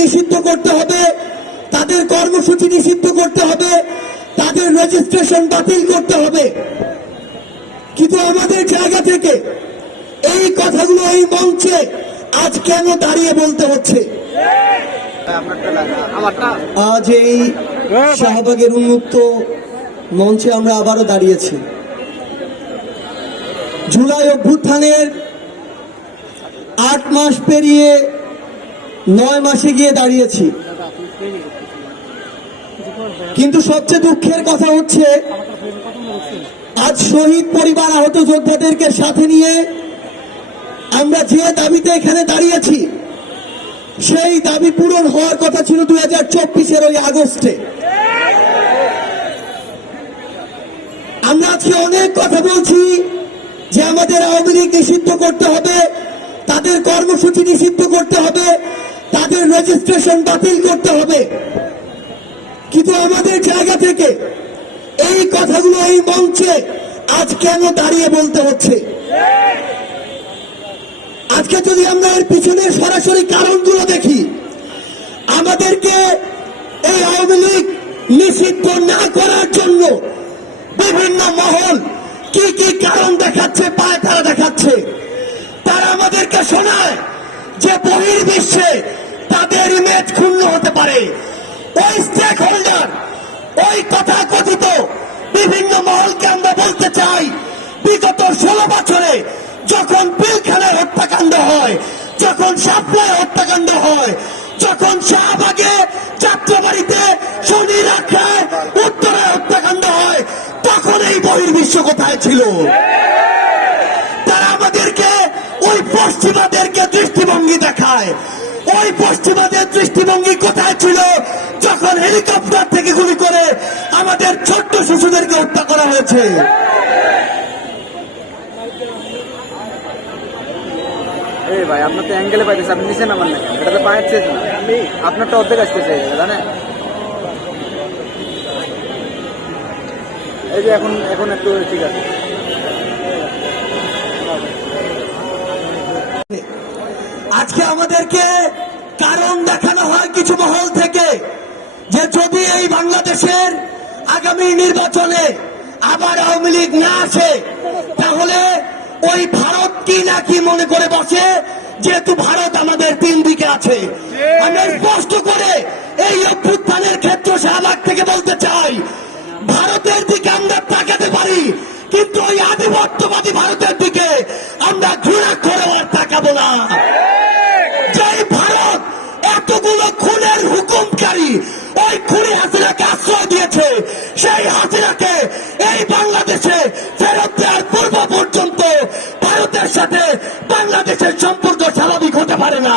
নিষিদ্ধ করতে হবে, তাদের কর্মসূচি নিষিদ্ধ করতে হবে, তাদের রেজিস্ট্রেশন বাতিল করতে হবে। কিন্তু আমাদের জায়গা থেকে এই কথাগুলো এই মঞ্চে আজ কেন দাঁড়িয়ে বলতে হচ্ছে? আজ এই শাহবাগের উন্মুক্ত মঞ্চে আমরা আবারও দাঁড়িয়েছি। জুলাই অভ্যুত্থানের আট মাস পেরিয়ে নয় মাসে গিয়ে দাঁড়িয়েছি। কিন্তু সবচেয়ে দুঃখের কথা হচ্ছে, আজ শহীদ পরিবার আহত যোদ্ধাদেরকে সাথে নিয়ে আমরা যে দাবিতে এখানে দাঁড়িয়েছি, সেই দাবি পূরণ হওয়ার কথা ছিল দুই হাজার চব্বিশের ওই আগস্টে। আমরা আজকে অনেক কথা বলছি যে আমাদের আওয়ামী লীগ নিষিদ্ধ করতে হবে, তাদের কর্মসূচি নিষিদ্ধ করতে হবে তাদের রেজিস্ট্রেশন বাতিল করতে হবে। কিন্তু আমাদের জায়গা থেকে এই কথাগুলো এই মঞ্চে আজ কেন দাঁড়িয়ে বলতে হচ্ছে? আজকে যদি আমরা এর পিছনে সরাসরি কারণগুলো দেখি, আমাদেরকে এই আওয়ামী লীগ নিষিদ্ধ না করার জন্য বিভিন্ন মহল কি কি কারণ দেখাচ্ছে পায় তারা দেখাচ্ছে, তারা আমাদেরকে শোনায়। যে বহির্বিশ্বে তাদের ইমেজ ক্ষুণ্ণ হতে পারে, ওই স্টেক হোল্ডার ওই কথা কথিত বিভিন্ন মহলকে আমরা বলতে চাই, বিগত ষোলো বছরে যখন পিলখানায় হত্যাকাণ্ড হয়, যখন সাপ্লায় হত্যাকাণ্ড হয়, যখন শাহবাগে যাত্রাবাড়িতে শনি রাখায় উত্তরায় হত্যাকাণ্ড হয়, তখন এই বহির্বিশ্ব কোথায় ছিল? ওই পশ্চিমাদেরকে দৃষ্টিভঙ্গি দেখায়। ওই পশ্চিমাদের দৃষ্টিভঙ্গি কোথায় ছিল? যখন হেলিকপ্টার থেকে গুলি করে আমাদের ছোট্ট শিশুদেরকে হত্যা করা হয়েছে। এই ভাই, আপনার তো অ্যাঙ্গেলে পাইতেছে, আপনি নিচে নামান না এটা তো চেয়ে না। আপনার তো অর্ধেক আসতেছে জানেন? এই যে এখন এখন একটু ঠিক আছে। আজকে আমাদেরকে কারণ দেখানো হয় কিছু মহল থেকে যে যদি এই বাংলাদেশের আগামী নির্বাচনে আবার আওয়ামী লীগ না আসে, তাহলে ওই ভারত কি না কি মনে করে বসে, যেহেতু ভারত আমাদের তিন দিকে আছে। আমরা স্পষ্ট করে এই অভ্যুত্থানের ক্ষেত্র শাহবাগ থেকে বলতে চাই, ভারতের দিকে আমরা তাকাতে পারি, কিন্তু ওই আধিপত্যবাদী ভারতের দিকে আমরা ঘৃণা করে আর তাকাবো না। খুনি হাসিনাকে আশ্রয় দিয়েছে, সেই হাসিনাকে এই বাংলাদেশে ফেরত দেওয়ার পূর্ব পর্যন্ত ভারতের সাথে বাংলাদেশের সম্পর্ক স্বাভাবিক হতে পারে না।